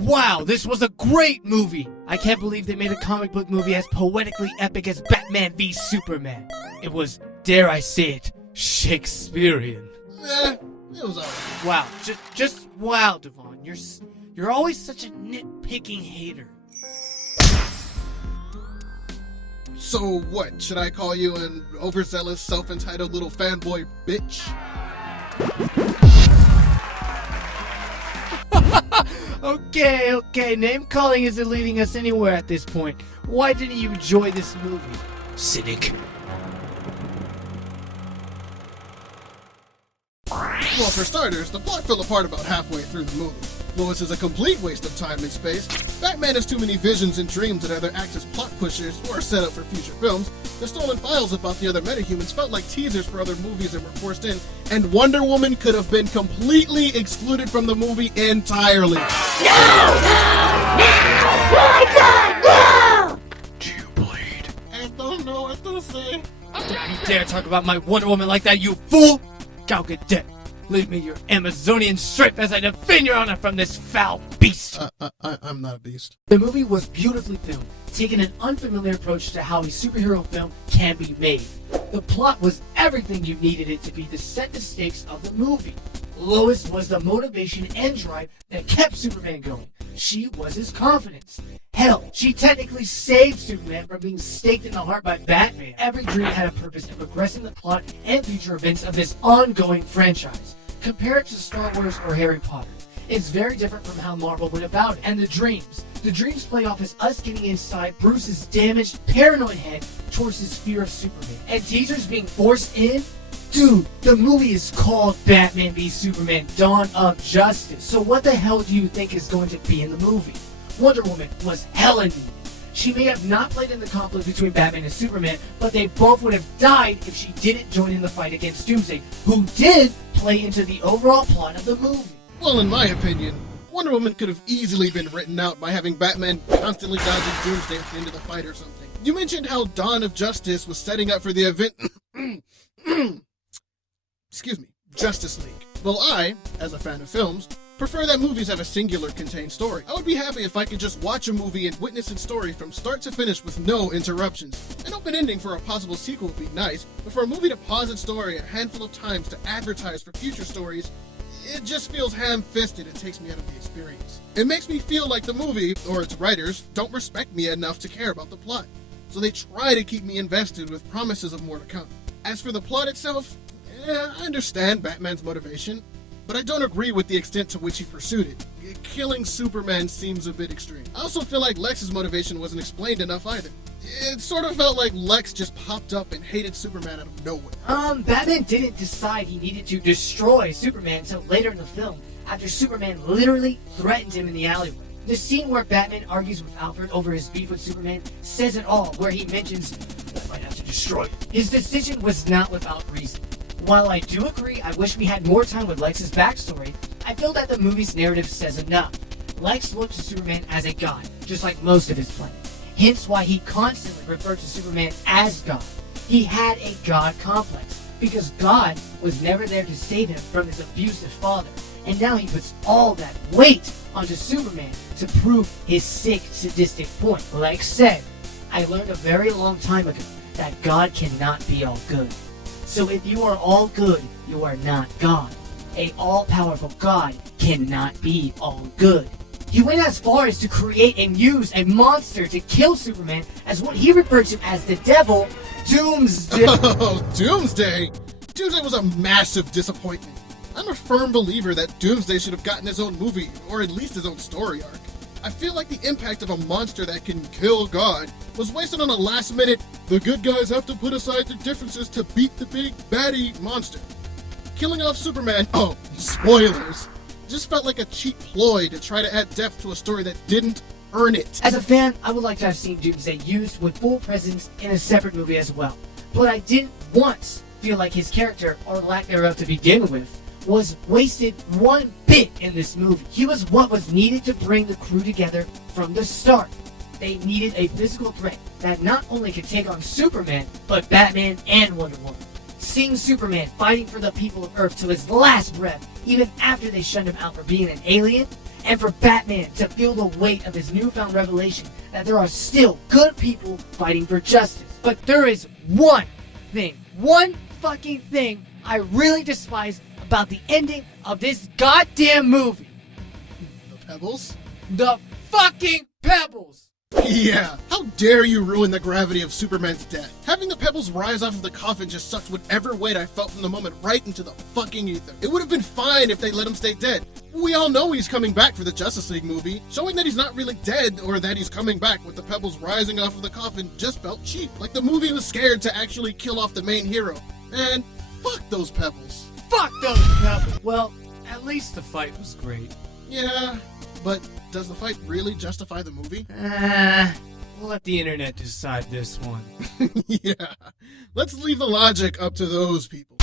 Wow, this was a great movie! I can't believe they made a comic book movie as poetically epic as Batman v Superman. It was, dare I say it, Shakespearean. It was alright. Wow, just wow, Devon. You're always such a nitpicking hater. So what, should I call you an overzealous, self-entitled little fanboy bitch? Okay, name calling isn't leading us anywhere at this point. Why didn't you enjoy this movie? Cynic. Well, for starters, the plot fell apart about halfway through the movie. Lois is a complete waste of time and space. Batman has too many visions and dreams that either act as plot pushers or set up for future films. The stolen files about the other metahumans felt like teasers for other movies that were forced in, and Wonder Woman could have been completely excluded from the movie entirely. No! Do you bleed? I don't know what to say. Don't you dare talk about my Wonder Woman like that, you fool! Gal Gadot, leave me your Amazonian stripe as I defend your honor from this foul beast! I'm not a beast. The movie was beautifully filmed, taking an unfamiliar approach to how a superhero film can be made. The plot was everything you needed it to be to set the stakes of the movie. Lois was the motivation and drive that kept Superman going. She was his confidence. Hell, she technically saved Superman from being staked in the heart by Batman. Every dream had a purpose in progressing the plot and future events of this ongoing franchise. Compare it to Star Wars or Harry Potter. It's very different from how Marvel went about it. And the dreams play off as us getting inside Bruce's damaged, paranoid head towards his fear of Superman. And teasers being forced in? Dude, the movie is called Batman v Superman: Dawn of Justice. So what the hell do you think is going to be in the movie? Wonder Woman was hella needed. She may have not played in the conflict between Batman and Superman, but they both would have died if she didn't join in the fight against Doomsday, who did play into the overall plot of the movie. Well, in my opinion, Wonder Woman could have easily been written out by having Batman constantly dodging Doomsday at the end of the fight or something. You mentioned how Dawn of Justice was setting up for the event Justice League. Well, I, as a fan of films, prefer that movies have a singular contained story. I would be happy if I could just watch a movie and witness its story from start to finish with no interruptions. An open ending for a possible sequel would be nice, but for a movie to pause its story a handful of times to advertise for future stories, it just feels ham-fisted and takes me out of the experience. It makes me feel like the movie, or its writers, don't respect me enough to care about the plot, so they try to keep me invested with promises of more to come. As for the plot itself, I understand Batman's motivation, but I don't agree with the extent to which he pursued it. Killing Superman seems a bit extreme. I also feel like Lex's motivation wasn't explained enough either. It sort of felt like Lex just popped up and hated Superman out of nowhere. Batman didn't decide he needed to destroy Superman until later in the film, after Superman literally threatened him in the alleyway. The scene where Batman argues with Alfred over his beef with Superman says it all, where he mentions, "I might have to destroy you." His decision was not without reason. While I do agree I wish we had more time with Lex's backstory, I feel that the movie's narrative says enough. Lex looked to Superman as a god, just like most of his planet. Hence why he constantly referred to Superman as God. He had a god complex, because God was never there to save him from his abusive father. And now he puts all that weight onto Superman to prove his sick, sadistic point. Lex said, "I learned a very long time ago that God cannot be all good. So if you are all good, you are not God. A all-powerful God cannot be all good." He went as far as to create and use a monster to kill Superman as what he referred to as the devil, Doomsday. Oh, Doomsday? Doomsday was a massive disappointment. I'm a firm believer that Doomsday should have gotten his own movie, or at least his own story arc. I feel like the impact of a monster that can kill God was wasted on a last-minute, the good guys have to put aside their differences to beat the big baddie monster. Killing off Superman, oh, spoilers, just felt like a cheap ploy to try to add depth to a story that didn't earn it. As a fan, I would like to have seen Doomsday used with full presence in a separate movie as well. But I didn't once feel like his character, or lack thereof to begin with, was wasted one bit in this movie. He was what was needed to bring the crew together from the start. They needed a physical threat that not only could take on Superman, but Batman and Wonder Woman. Seeing Superman fighting for the people of Earth to his last breath, even after they shunned him out for being an alien, and for Batman to feel the weight of his newfound revelation that there are still good people fighting for justice. But there is one fucking thing I really despise about the ending of this goddamn movie. The pebbles? The fucking pebbles! Yeah, how dare you ruin the gravity of Superman's death? Having the pebbles rise off of the coffin just sucked whatever weight I felt from the moment right into the fucking ether. It would have been fine if they let him stay dead. We all know he's coming back for the Justice League movie. Showing that he's not really dead or that he's coming back with the pebbles rising off of the coffin just felt cheap. Like the movie was scared to actually kill off the main hero. And fuck those pebbles. Fuck those pebbles! Well, at least the fight was great. Yeah, but does the fight really justify the movie? We'll let the internet decide this one. Yeah, let's leave the logic up to those people.